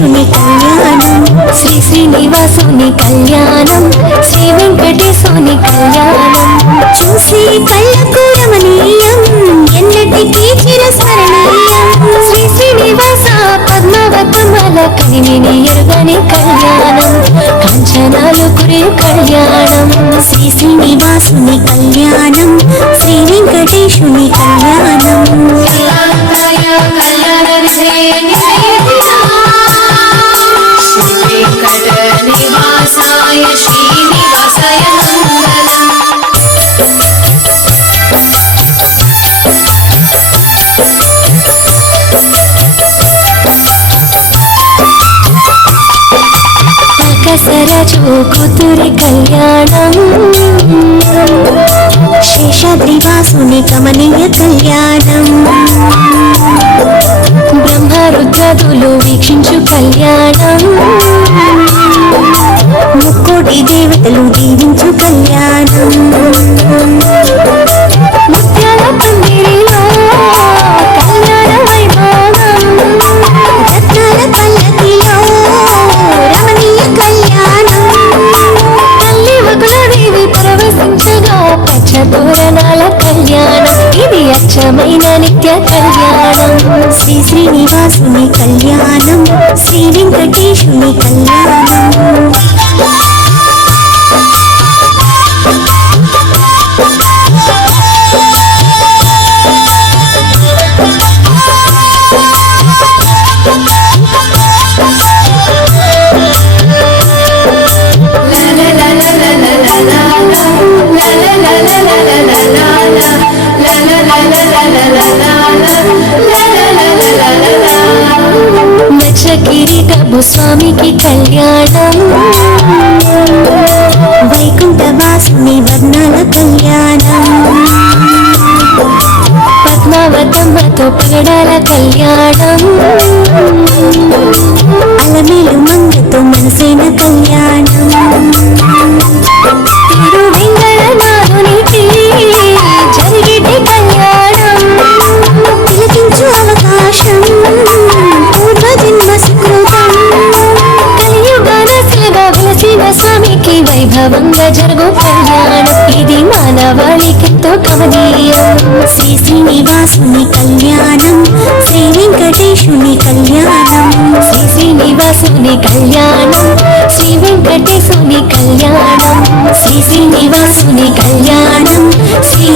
వెంకటేశుని కళ్యాణం, శ్రీ శ్రీనివాసుని కళ్యాణం, శ్రీ వెంకటేశుని కళ్యాణం. చూసి కళ్ళకు రమణీయం, ఎన్నటికీ చిరస్మరణీయం. శ్రీ శ్రీనివాస పద్మావతమల కనివిని ఎరుగని కళ్యాణం, కాంచనాలు కురే కళ్యాణం. శ్రీ శ్రీనివాసుని కళ్యాణం, శ్రీ వెంకటేశుని కళ్యాణం. నివాసాయ శ్రీనివాసాయ మంగళం. ఆకాశరాజు కూతురి కళ్యాణం, శేషాద్రివాసుని కమనీయ కళ్యాణం. బ్రహ్మరుద్రదులు వీక్షించు కళ్యాణం, ముక్కోటి దేవతలు దీవించు కళ్యాణం. ముత్యాల పందిరిలో కళ్యాణ వైభోగం, రత్నాల పల్లకిలో రమణీయ కళ్యాణం. తల్లి వకులదేవి పరవశించగా పచ్చ తోరణాల కళ్యాణం. ఇది అచ్చమైన నిత్య కళ్యాణం. శ్రీ శ్రీనివాసుని కళ్యాణం, శ్రీ వెంకటేశుని కళ్యాణం. కిరీటపు స్వామికి కళ్యాణం, వైకుంఠవాసుని వర్ణాల కళ్యాణం. పద్మావతమ్మతో పగడాల కళ్యాణం, అలమేలు మంగతో మనసైన కళ్యాణం. తిరువెంగళనాథునికి జరిగిటి కళ్యాణం, తిలకించు అవకాశం పూర్వజన్మ సుకృతం. కలియుగాన శిలగా వెలసిన స్వామికి వైభవంగా జరుగు కళ్యాణం. ఇది మానవాళికెంతో కమనీయం. శ్రీ శ్రీనివాసుని కళ్యాణం, శ్రీ వెంకటేశుని కళ్యాణం. శ్రీ శ్రీనివాసుని కళ్యాణం, శ్రీ వెంకటేశుని కళ్యాణం. శ్రీ శ్రీనివాసుని కళ్యాణం, శ్రీ